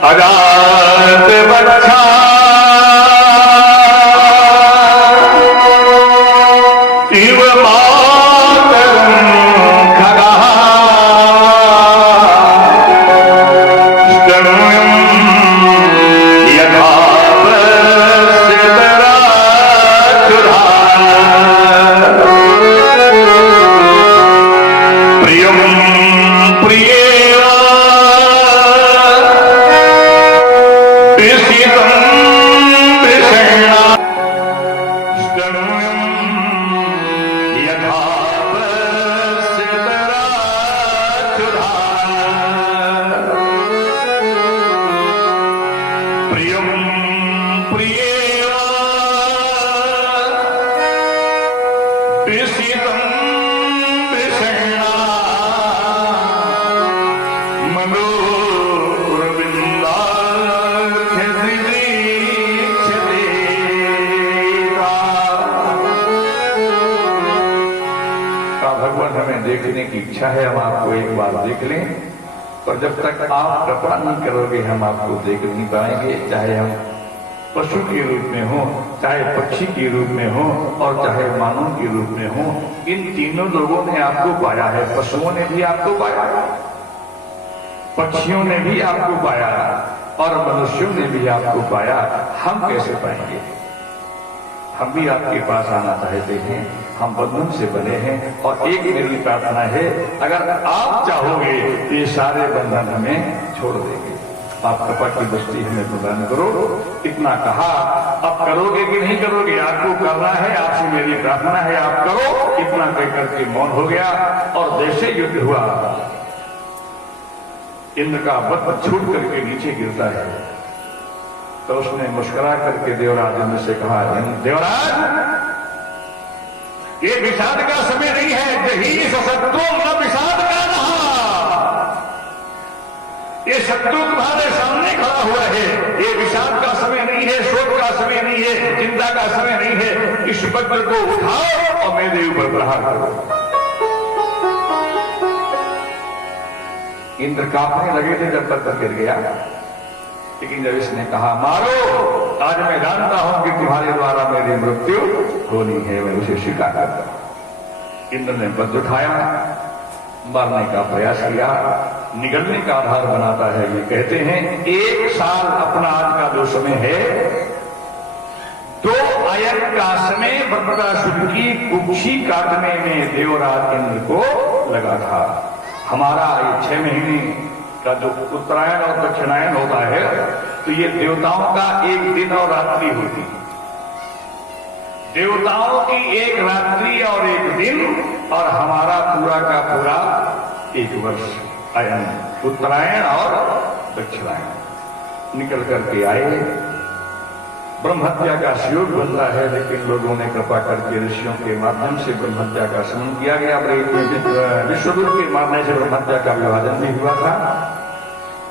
अजात बच्छा इव मातरं खगः स्तम्यं यथा प्रसितराचुरा प्रियं प्रियेण प्रीसितं प्रीषण्णा स्तम्यं यथा प्रसितराचुरा प्रियं प्रियेण प्रीसितं प्रीषण्णा भगवान हमें देखने की इच्छा है, हम आपको एक बार देख लें, और जब तक आप कृपा नहीं करोगे हम आपको देख नहीं पाएंगे। चाहे हम पशु के रूप में हो, चाहे पक्षी के रूप में हो, और चाहे मानव के रूप में हो, इन तीनों लोगों ने आपको पाया है। पशुओं ने भी आपको पाया, पक्षियों ने भी आपको पाया, और मनुष्यों ने भी आपको पाया। हम कैसे पाएंगे? हम भी आपके पास आना चाहते हैं, हम बंधन से बने हैं, और एक मेरी प्रार्थना है, अगर आप चाहोगे तो ये सारे बंधन हमें छोड़ देंगे। आप कृपा की दृष्टि हमें प्रदान करो। इतना कहा, अब करोगे कि नहीं करोगे? आपको करना है, आपसे मेरी प्रार्थना है, आप करो। इतना कह करके मौन हो गया, और जैसे युद्ध हुआ, इंद्र का वज्र छूट करके नीचे गिरता है, तो उसने मुस्कुरा करके देवराज इंद्र से कहा, देवराज, ये विषाद का समय नहीं है। जही शत्रु न विषाद का नहा, ये शत्रु तुम्हारे सामने खड़ा हुआ है। ये विषाद का समय नहीं है, शोक का समय नहीं है, चिंता का समय नहीं है। इस वज्र को उठाओ और मेरे ऊपर प्रहार करो। इंद्र कांपने लगे थे जब तक गिर गया, लेकिन जब इसने कहा मारो, आज मैं जानता हूं कि तुम्हारे द्वारा मेरी मृत्यु होनी है, मैं उसे स्वीकार करता हूं। इंद्र ने वज्र उठाया, मारने का प्रयास किया, निगलने का आधार बनाता है। ये कहते हैं 1 साल अपना आज का जो समय है, 2 अयन का समय वृत्रासुर की कुक्षी काटने में देवराज इंद्र को लगा था। हमारा ये 6 महीने का जो उत्तरायण और दक्षिणायन होता है, तो ये देवताओं का एक दिन और रात्रि होती है। देवताओं की एक रात्रि और एक दिन, और हमारा पूरा का पूरा 1 वर्ष अयन, उत्तरायण और दक्षिणायन निकल करके आए। ब्रह्महत्या का सुयोग बनता है, लेकिन लोगों ने कृपा करके ऋषियों के माध्यम से ब्रह्महत्या का शमन किया गया। विश्वरूप के मारने से ब्रह्महत्या का विभाजन भी हुआ था।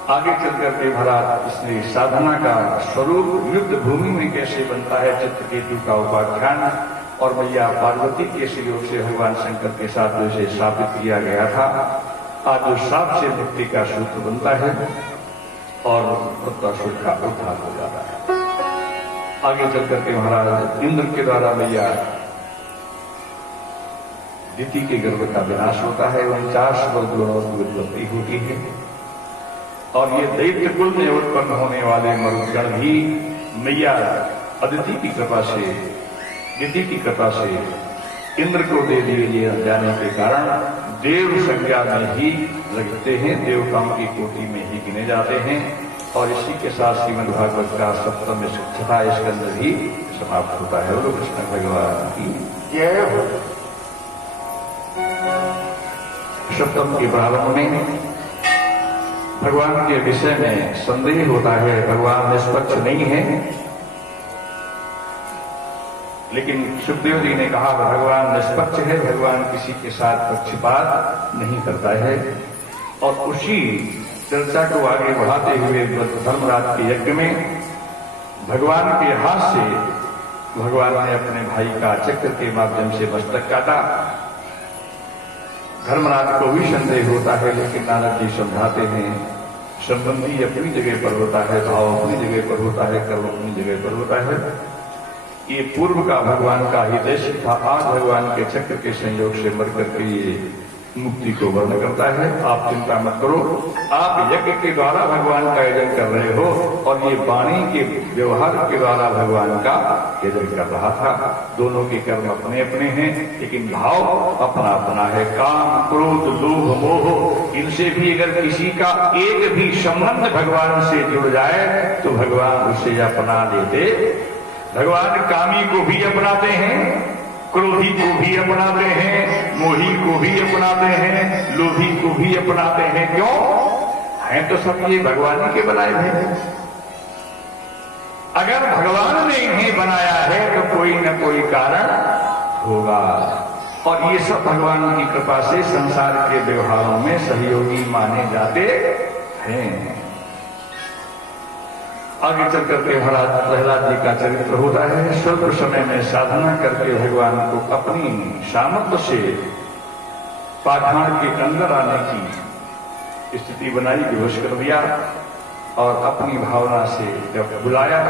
आगे चल करके महाराज इसने साधना का स्वरूप युद्ध भूमि में कैसे बनता है, चित्रकेतु का उपाख्यान, और मैया पार्वती के सहयोग से भगवान शंकर के साथ जैसे स्थापित किया गया था, आज जो साप से मुक्ति का सूत्र बनता है और वृत्रासुर का उद्धार हो जाता है। आगे चल करके महाराज इंद्र के द्वारा मैया दिति के गर्भ का विनाश होता है, 49 वर्गों की उत्पत्ति होती है, और ये दैत्य कुल में उत्पन्न होने वाले मरुदगण भी मैया अदिति की कृपा से, दिति की कृपा से इंद्र को दे दिए जाने के कारण देव संज्ञा में ही लगते हैं, देवताओं की कोटि में ही गिने जाते हैं। और इसी के साथ श्रीमद् भागवत का 7वां छठा स्कंद भी समाप्त होता है। बोलो कृष्ण भगवान की जय हो। 7वें के प्रारंभ में भगवान के विषय में संदेह होता है, भगवान निष्पक्ष नहीं है, लेकिन सुखदेव जी ने कहा भगवान निष्पक्ष है, भगवान किसी के साथ पक्षपात नहीं करता है। और उसी चर्चा को आगे बढ़ाते हुए धर्मराज के यज्ञ में भगवान के हाथ से भगवान ने अपने भाई का चक्र के माध्यम से मस्तक काटा। धर्मराज को भी संदेह होता है, लेकिन नारद जी समझाते हैं संबंधी अपनी जगह पर होता है, भाव अपनी जगह पर होता है, कर्म अपनी जगह पर होता है। ये पूर्व का भगवान का ही देश था, आज भगवान के चक्र के संयोग से मर करके ये मुक्ति को वर्ण करता है। आप चिंता मत करो, आप यज्ञ के द्वारा भगवान का यजन कर रहे हो और ये वाणी के व्यवहार के द्वारा भगवान का यजन कर रहा था। दोनों के कर्म अपने अपने हैं, लेकिन भाव अपना अपना है। काम, क्रोध, लोभ, मोह, इनसे भी अगर किसी का एक भी संबंध भगवान से जुड़ जाए तो भगवान उसे अपना लेते। भगवान कामी को भी अपनाते हैं, क्रोधी को भी अपनाते हैं, मोही को भी अपनाते हैं, लोभी को भी अपनाते हैं। क्यों? हैं तो सब ये भगवान के बनाए हुए। अगर भगवान ने इन्हें बनाया है तो कोई न कोई कारण होगा, और ये सब भगवान की कृपा से संसार के व्यवहारों में सहयोगी माने जाते हैं। आगे चल करके महाराज प्रहलाद जी का चरित्र होता है। स्वल्प समय में साधना करके भगवान को अपनी सामर्थ्य से पाषाण के अंदर आने की स्थिति बनाई, विवश कर दिया, और अपनी भावना से जब बुलाया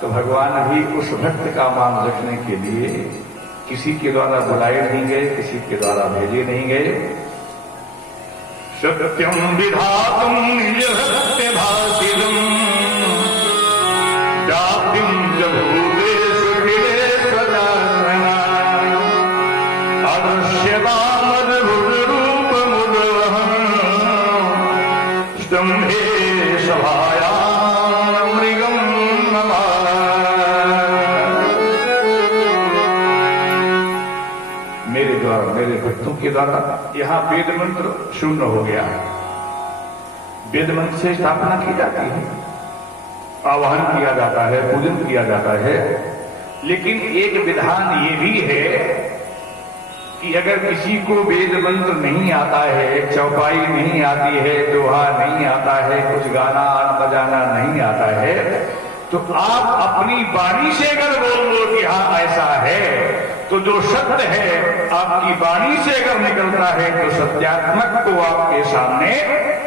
तो भगवान भी उस भक्त का मान रखने के लिए किसी के द्वारा बुलाए नहीं गए, किसी के द्वारा भेजे नहीं गए। सत्यम विधातुम निज सत्य भाषितम मेरे भक्तों के द्वारा यहाँ वेद मंत्र शून्य हो गया है। वेद मंत्र से स्थापना की जाती है, आवाहन किया जाता है, पूजन किया जाता है, लेकिन एक विधान ये भी है कि अगर किसी को वेद मंत्र नहीं आता है, चौपाई नहीं आती है, दोहा नहीं आता है, कुछ गाना बजाना नहीं आता है, तो आप अपनी वाणी से अगर बोल लो कि हाँ ऐसा है, तो जो सत्य है आपकी वाणी से अगर निकलता है तो सत्यात्मक को आपके सामने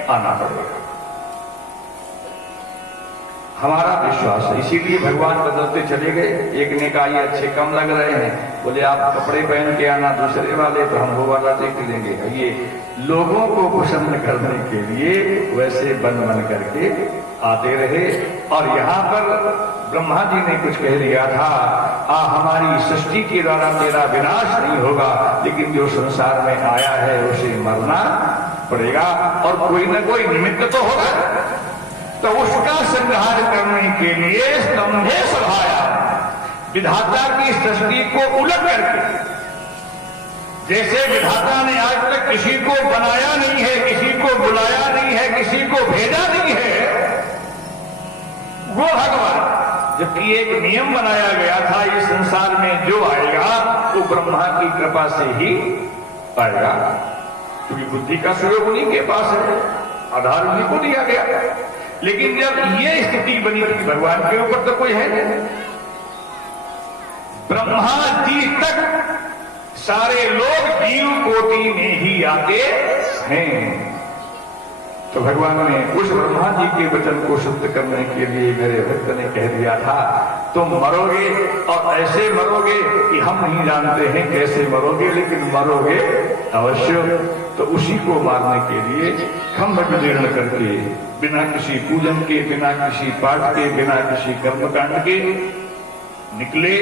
आना पड़ेगा। हमारा विश्वास है, इसीलिए भगवान बदलते चले गए। एक ने कहा ये अच्छे कम लग रहे हैं, बोले आप कपड़े पहन के आना दूसरे वाले, तो हम वो वाला देख लेंगे। ये लोगों को पसंद करने के लिए वैसे बन करके आते रहे। और यहाँ पर ब्रह्मा जी ने कुछ कह दिया था, हमारी सृष्टि के द्वारा तेरा विनाश नहीं होगा, लेकिन जो संसार में आया है उसे मरना पड़ेगा, और कोई न कोई निमित्त तो होगा, तो उसका संहार करने के लिए स्तंभे सभाया, विधाता की सृष्टि को उलट करके, जैसे विधाता ने आज तक किसी को बनाया नहीं है, किसी को बुलाया नहीं है, किसी को भेजा नहीं है, वो भगवान, जबकि एक नियम बनाया गया था, इस संसार में जो आएगा वो ब्रह्मा की कृपा से ही आएगा, क्योंकि बुद्धि का सहयोग उन्हीं के पास है, आधार उन्हीं को दिया गया। लेकिन जब ये स्थिति बनी थी, भगवान के ऊपर तो कोई है नहीं, ब्रह्मा जी तक सारे लोग जीव कोटि में ही आते हैं। तो भगवान ने उस ब्रह्मा जी के वचन को सिद्ध करने के लिए मेरे भक्त ने कह दिया था, तुम मरोगे और ऐसे मरोगे कि हम नहीं जानते हैं कैसे मरोगे, लेकिन मरोगे अवश्य। तो उसी को मारने के लिए खंभ विदीर्ण करके, बिना किसी पूजन के, बिना किसी पाठ के, बिना किसी कर्मकांड के निकले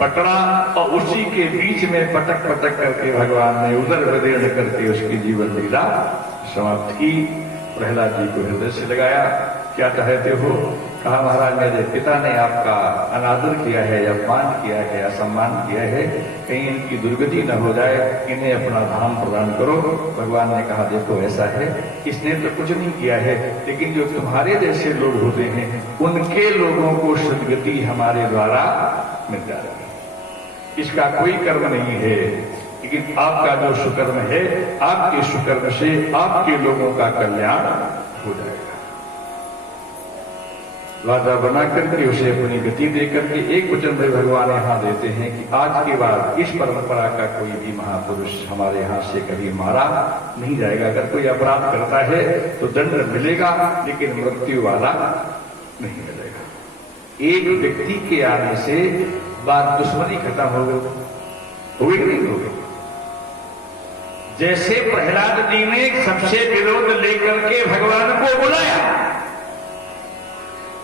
पटना, और उसी के बीच में पटक पटक करके भगवान ने उदर विदीर्ण करके उसकी जीवन लीला समाप्त की। प्रहलाद जी को हृदय से लगाया, क्या कहते हो? कहा महाराज मेरे पिता ने आपका अनादर किया है, अपमान किया है, असम्मान किया है, कहीं इनकी दुर्गति न हो जाए, इन्हें अपना धाम प्रदान करो। भगवान ने कहा देखो ऐसा है, इसने तो कुछ नहीं किया है, लेकिन जो तुम्हारे जैसे लोग होते हैं उनके लोगों को सद्गति हमारे द्वारा मिल जाएगी। इसका कोई कर्म नहीं है, लेकिन आपका जो सुकर्म है, आपके सुकर्म से आपके लोगों का कल्याण हो जाएगा। वादा बना करके उसे अपनी गति दे करके एक वचन में भगवान यहाँ देते हैं कि आज के बाद इस परंपरा का कोई भी महापुरुष हमारे यहाँ से कभी मारा नहीं जाएगा। अगर कोई अपराध करता है तो दंड मिलेगा, लेकिन मृत्यु वाला नहीं मिलेगा। एक व्यक्ति के आने से बात दुश्मनी खत्म हो गई नहीं हो गई। जैसे प्रहलाद जी ने सबसे विरोध लेकर के भगवान को बुलाया,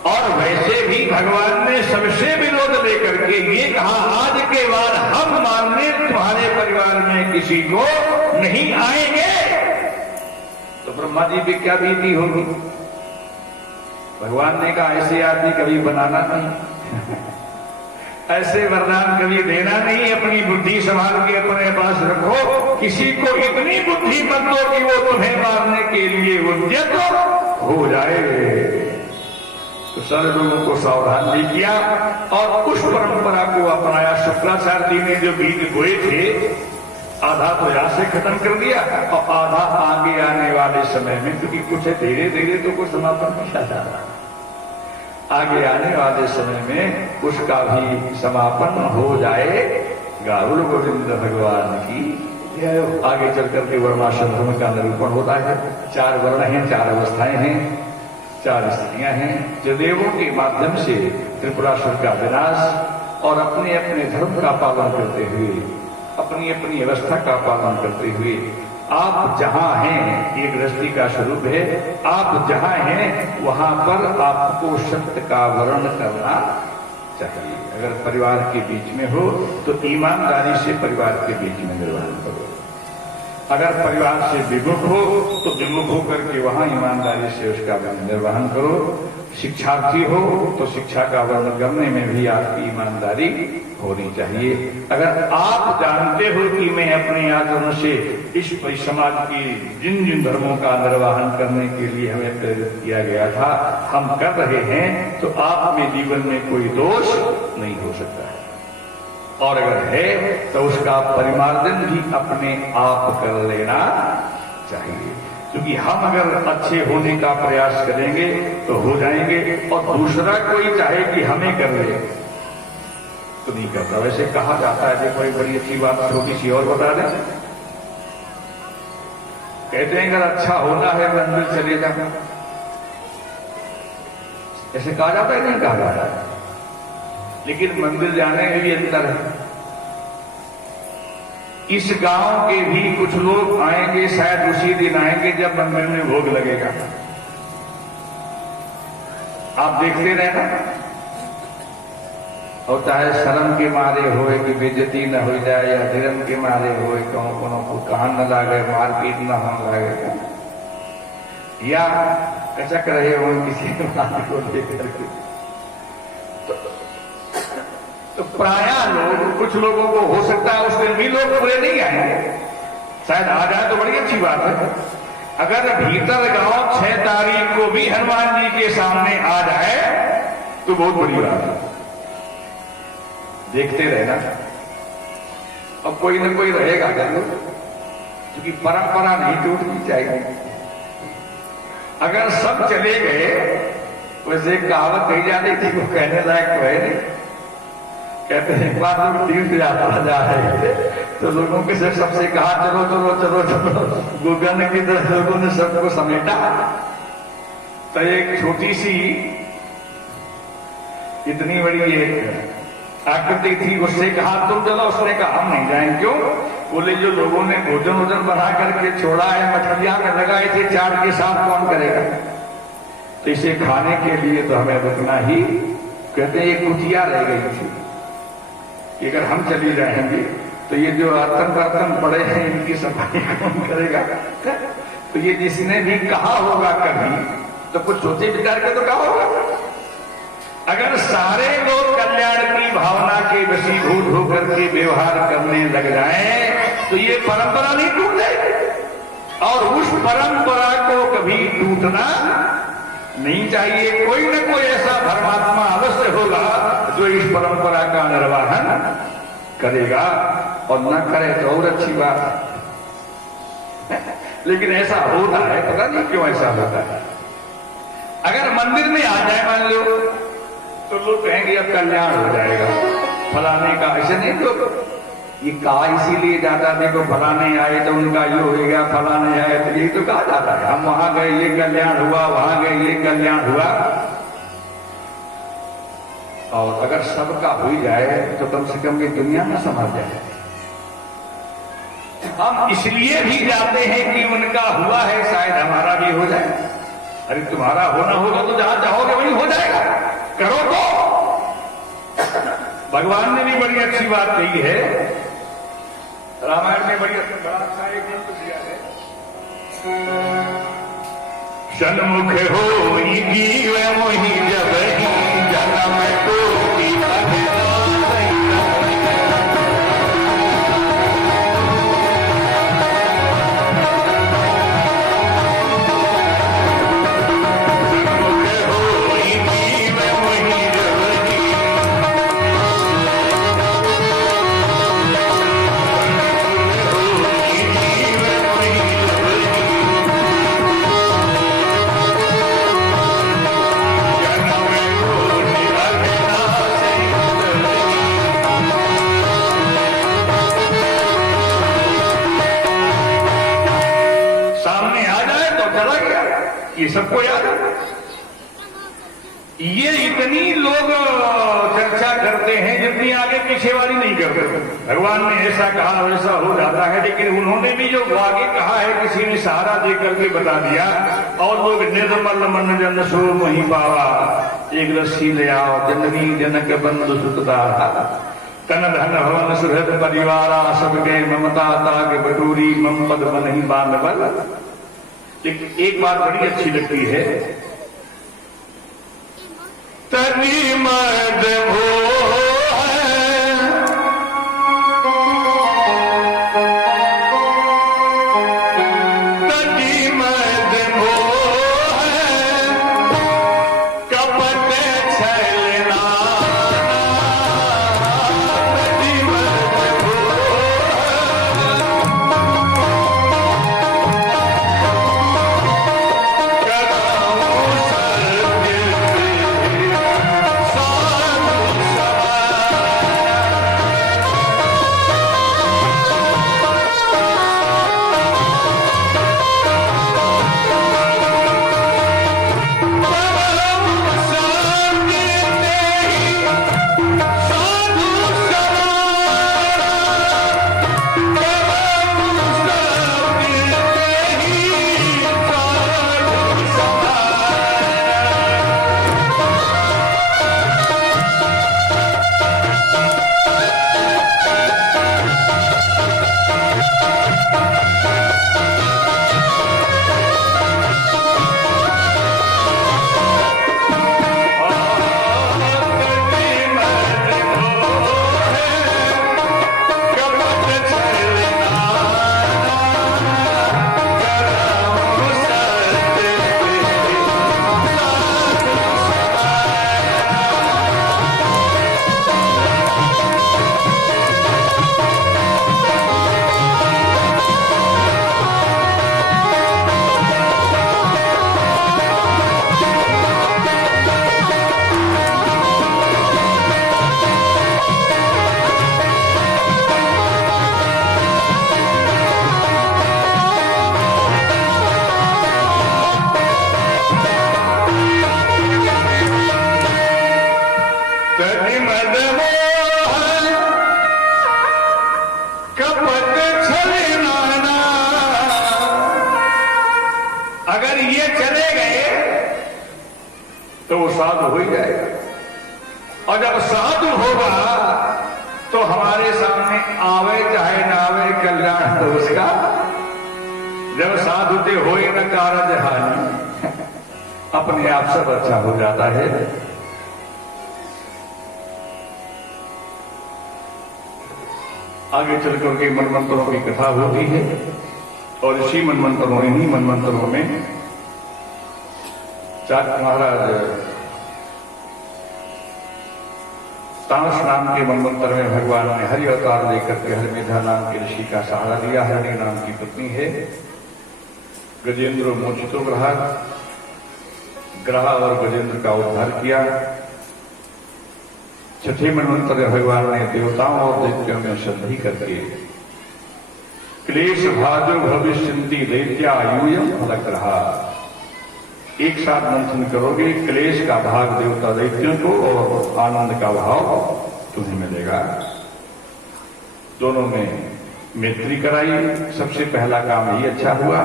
और वैसे भी भगवान ने सबसे विरोध लेकर के ये कहा आज के बाद हम मारने तुम्हारे परिवार में किसी को नहीं आएंगे, तो ब्रह्मा जी भी क्या बीती होगी। भगवान ने कहा ऐसे आदमी कभी बनाना नहीं, ऐसे वरदान कभी देना नहीं, अपनी बुद्धि संभाल के अपने पास रखो, किसी को इतनी बुद्धि मत दो कि वो तुम्हें मारने के लिए उद्यत हो जाए। तो सारे लोगों को सावधान भी किया और उस परंपरा को अपनाया। शुक्राचार्य जी ने जो बीज बोए थे आधा तो यहां से खत्म कर दिया और आधा आगे आने वाले समय में, क्योंकि कुछ धीरे धीरे तो कुछ समापन किया जा रहा है, आगे आने वाले समय में उसका भी समापन हो जाएगा। बोलो गोविंद भगवान की। आगे चलकर के वर्णाश्रम धर्म का निरूपण होता है। 4 वर्ण हैं, 4 अवस्थाएं हैं, 4 स्त्रियां हैं जो देवों के माध्यम से त्रिपुरासुर का विनाश और अपने अपने धर्म का पालन करते हुए, अपनी अपनी अवस्था का पालन करते हुए, आप जहां हैं, ये गृहस्थी का स्वरूप है, आप जहां हैं वहां पर आपको सत्य का वर्ण करना चाहिए। अगर परिवार के बीच में हो तो ईमानदारी से परिवार के बीच में निर्वहन करो। अगर परिवार से विमुख हो तो विमुख होकर के वहां ईमानदारी से उसका निर्वहन करो। शिक्षार्थी हो तो शिक्षा का वर्णन करने में भी आपकी ईमानदारी होनी चाहिए। अगर आप जानते हो कि मैं अपने आचरण से इस समाज की जिन जिन धर्मों का निर्वहन करने के लिए हमें प्रेरित किया गया था हम कर रहे हैं, तो आप में जीवन में कोई दोष नहीं हो सकता है। और अगर है तो उसका परिमार्जन भी अपने आप कर लेना चाहिए, क्योंकि हम अगर अच्छे होने का प्रयास करेंगे तो हो जाएंगे, और दूसरा कोई चाहे कि हमें कर ले तो नहीं करता। वैसे कहा जाता है, देखो बड़ी बड़ी अच्छी बात छोटी सी और बता दें, कहते हैं अगर अच्छा होना है मंदिर चले जाना, ऐसे कहा जाता है नहीं कहा जाता है, लेकिन मंदिर जाने में भी अंतर है। इस गांव के भी कुछ लोग आएंगे, शायद उसी दिन आएंगे जब मंदिर में भोग लगेगा। आप देखते रहना, और चाहे शर्म के मारे होए कि बेइज्जती न हो जाए, या धर्म के मारे होए को कहा न लागे, मारपीट न हो लागे, या कचक रहे हो किसी बात को लेकर के, तो प्रायः लोग, कुछ लोगों को हो सकता है उस दिन भी लोग पूरे नहीं आएंगे, शायद आ जाए तो बड़ी अच्छी बात है। अगर भीतर गांव 6 तारीख को भी हनुमान जी के सामने आ जाए तो बहुत बड़ी बात है। देखते रहना, अब कोई न कोई रहेगा जरूर, क्योंकि परंपरा नहीं टूटनी चाहिए। अगर सब चले गए, वैसे कहावत कही जाती थी, वो कहने लायक तो है नहीं। कहते हैं एक बार लोग तीर्थ यात्रा जा रहे थे तो लोगों के से सबसे कहा चलो चलो चलो चलो, गोगन की तरह लोगों ने सबको समेटा, तो एक छोटी सी इतनी बड़ी एक आकृति थी, उससे कहा तुम चलो, उसने कहा हम नहीं जाएंगे। क्यों? बोले जो लोगों ने भोजन वोजन बना करके छोड़ा है, मछलियां में लगाए थे चाट के साथ, कौन करेगा? तो इसे खाने के लिए तो हमें रुकना ही। कहते हैं ये कुटिया रह गई थी, अगर हम चली जाएंगे तो ये जो बर्तन बर्तन पड़े हैं इनकी सफाई कौन करेगा? तो ये जिसने भी कहा होगा कभी, तो कुछ सोचे विचार के तो कहा होगा। अगर सारे लोग कल्याण की भावना के वशीभूत होकर के व्यवहार करने लग जाएं तो ये परंपरा नहीं टूट जाएगी, और उस परंपरा को कभी टूटना नहीं चाहिए। कोई न कोई ऐसा धर्मात्मा अवश्य होगा जो इस परंपरा का निर्वहन करेगा, और न करे तो और अच्छी बात। लेकिन ऐसा होता है, पता नहीं क्यों ऐसा होता है। अगर मंदिर में आ जाए मान लो तो लोग कहेंगे अब कल्याण हो जाएगा फलाने का। ऐसे नहीं तो ये कहा इसीलिए जाता देखो फलाने आए तो उनका ये हो गया, फलाने आए तो यही तो कहा जाता है। हम वहां गए ये कल्याण हुआ, वहां गए ये कल्याण हुआ। और अगर सबका हो जाए तो कम से कम ये दुनिया में संभल जाए। हम इसलिए भी जाते हैं कि उनका हुआ है शायद हमारा भी हो जाए। अरे तुम्हारा होना होगा तो जहां चाहोगे वहीं हो जाएगा, करो तो। भगवान ने भी बड़ी अच्छी बात कही है, रामायण में बड़ा अच्छा एक मंत्र दिया है। सन्मुख होई वह मोहि जब जन्म को ये सबको याद है। ये इतनी लोग चर्चा करते हैं जितनी आगे पीछे वाली नहीं करते। भगवान ने ऐसा कहा वैसा हो जाता है, लेकिन उन्होंने भी जो आगे कहा है किसी ने सहारा दे करके बता दिया। और लोग निर्मल मन जन सो मोहि पावा, एक रस्सी ले आओ जननी जनक बंधु सुतदारा, तन धन भवन सुहृद परिवारा, सबके ममता ताके बटूरी, मम पद मन ही बांधवल। एक बात बड़ी अच्छी लगती है, तनी मद तो वो साधु हो ही जाएगा। और जब साधु होगा तो हमारे सामने आवे चाहे ना आवे कल्याण तो उसका। जब साधु ते होए न कारज हानि, अपने आप सब अच्छा हो जाता है। आगे चलकर के मनमंत्रों की कथा होती है और इसी मनमंत्रों इन्हीं मनमंत्रों में महाराज तामस नाम के मनमंत्र में भगवान ने हरि अवतार लेकर के हरिमेधा नाम के ऋषि का सहारा लिया। हरि नाम की पत्नी है, गजेंद्र मोचितो ग्रह ग्रह और गजेंद्र का उद्धार किया। छठे मनवंतर भगवान ने देवताओं और दैत्यों में संधि करके क्लेश भाजो भविष्यन्ति दैत्या यूयम फलक रहा। एक साथ मंथन करोगे, क्लेश का भाग देवता दैत्यों को और आनंद का भाव तुम्हें मिलेगा। दोनों में मैत्री कराई, सबसे पहला काम ही अच्छा हुआ,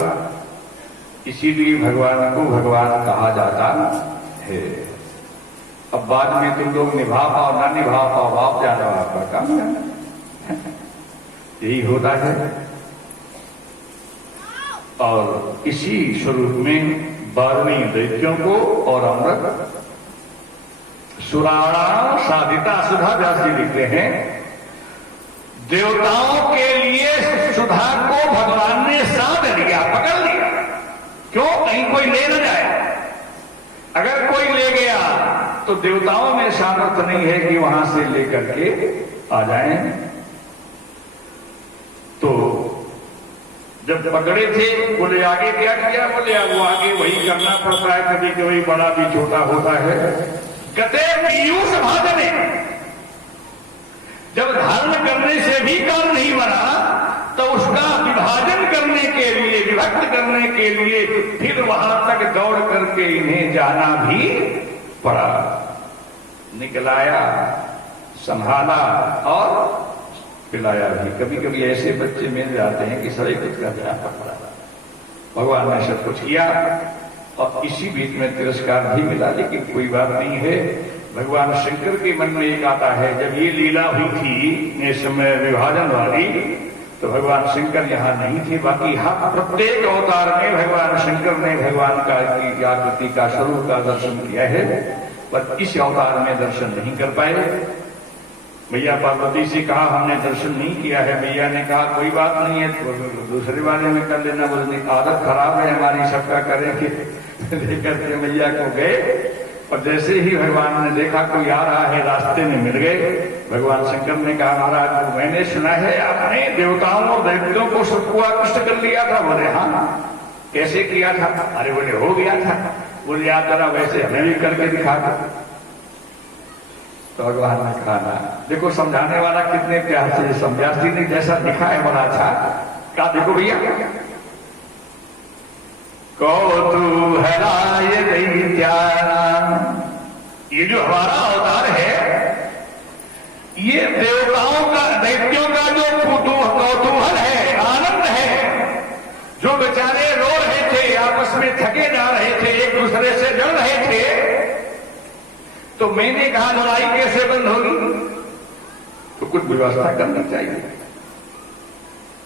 इसीलिए भगवान को भगवान कहा जाता है। अब बाद में तुम लोग निभा पाओ ना निभा पाओ, आप जानो, आपका काम है, यही होता है। और इसी स्वरूप में 12 दैत्यों को और अमृत सुराणा साधिता, सुधा व्यास जी लिखते हैं, देवताओं के लिए सुधा को भगवान ने साध लिया, पकड़ लिया। क्यों? कहीं कोई ले न जाए। अगर कोई ले गया तो देवताओं में सामर्थ्य नहीं है कि वहां से लेकर के आ जाएं। तो जब पकड़े थे, बोले आगे क्या किया? बोले वो आगे वही करना पड़ता है, कभी कभी बड़ा भी छोटा होता है। गते पीयूष भाजने, जब धारण करने से भी काम नहीं बना तो उसका विभाजन करने के लिए, विभक्त करने के लिए फिर वहां तक दौड़ करके इन्हें जाना भी पड़ा। निकलाया, संभाला और पिलाया भी। कभी कभी ऐसे बच्चे मिल जाते हैं कि सारे कुछ का ध्यान पड़ा, भगवान ने सब कुछ किया और इसी बीच में तिरस्कार भी मिला, लेकिन कोई बात नहीं है। भगवान शंकर के मन में एक आता है, जब ये लीला हुई थी इस समय विभाजन वाली, तो भगवान शंकर यहाँ नहीं थे। बाकी हर प्रत्येक अवतार में भगवान शंकर ने भगवान का की आकृति का स्वरूप का दर्शन किया है, पर इस अवतार में दर्शन नहीं कर पाए। मैया पार्वती से कहा हमने दर्शन नहीं किया है। मैया ने कहा कोई बात नहीं है, तो दूसरे वाले में कर लेना। बोलने आदत खराब है हमारी, सबका करेंगे। लेकर के मैया को गए और जैसे ही भगवान ने देखा कोई आ रहा है, रास्ते में मिल गए। भगवान शंकर ने कहा महाराज मैंने सुना है आपने देवताओं और दैत्यों को सबको आकृष्ट कर लिया था। बोले हाँ, कैसे किया था? अरे बोले हो गया था। बोले याद जरा वैसे हमें भी करके दिखा था। तो भगवान ने कहा ना, देखो समझाने वाला कितने प्यार से समझा, ने जैसा दिखा है बड़ा अच्छा। कहा देखो भैया, कौतूहलाय दैत्यानां, ये जो हमारा अवतार है, ये देवताओं का दैत्यों का जो कौतूहल है, आनंद है, जो बेचारे रो रहे थे, आपस में थके जा रहे थे, एक दूसरे से जल रहे थे, तो मैंने कहा लड़ाई कैसे बंद होगी? तो कुछ व्यवस्था करनी चाहिए।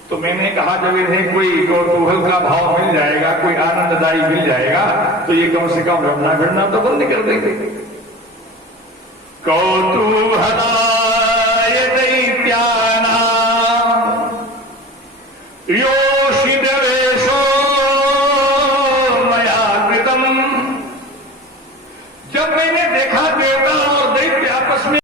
तो मैंने कहा जब इन्हें कोई कौतूहल का भाव मिल जाएगा, कोई आनंददायी मिल जाएगा, तो ये कम से कम लड़ना भिड़ना तो बंद कर देंगे। कौतूहला